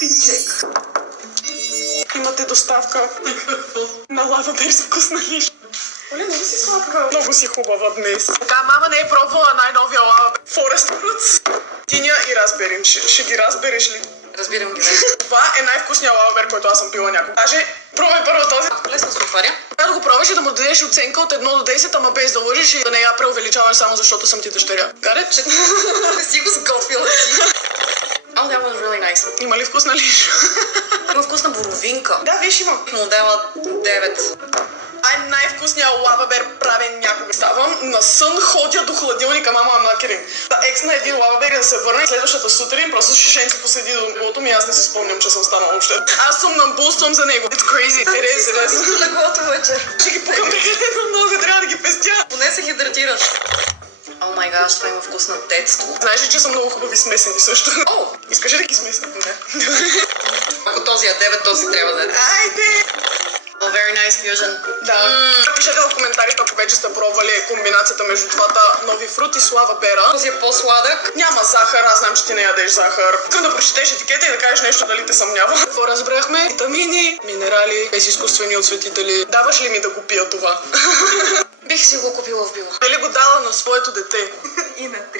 Тинчек. Имате доставка на лавабер с вкусна лиша. Оле, много си сладка. Много си хубава днес. Така, мама не е пробвала най-новия лавабер. Forest Fruits, диня и разбери. Ще ги разбереш ли? Разбирам ги. Това е най-вкусният лавабер, който аз съм пила някога. Даже пробвай първо този. Лесно се отваря. Трябва да го пробваш и да му дадеш оценка от 1 до 10, ама без да лъжиш и да не я преувеличаваш само защото съм ти дъщеря. Гарет? Не си го сготвила ти. Oh, that was really nice. Има ли вкусна лиша? Има вкусна боровинка. Да, виж има. Модела 9. Най-вкусният лавабер правен някога. Ставам на сън, ходя до хладилника, мама макерин. Екс на един лавабер и да се върне следващата сутрин, просто шишенце поседи до леглото ми, аз не си спомням, че съм станала въобще. Аз съм намбулствам за него. It's crazy. It is. Леглото вечер. Ще ги пукам прекалено много, трябва да ги пестя. Поне се хидратираш. О май гаш, това има вкус на детство. Знаеш ли, че са много хубави смесени също? О! Искаш ли да ги смесим? Не. Ако този е 9, този трябва да е. Айде! Oh, very nice fusion. Да. Пишете в коментарите, ако вече сте пробвали комбинацията между двата нови фрути с лавабера. Този е по-сладък. Няма захар, аз знам, че ти не ядеш захар. Искам да прочетеш етикета и да кажеш нещо, дали те съмнява. Какво разбрахме? Витамини, минерали, без изкуствени осветители. Даваш ли ми да го пия това? Бих си го купила в била. Дали го дала на своето дете? И на 3.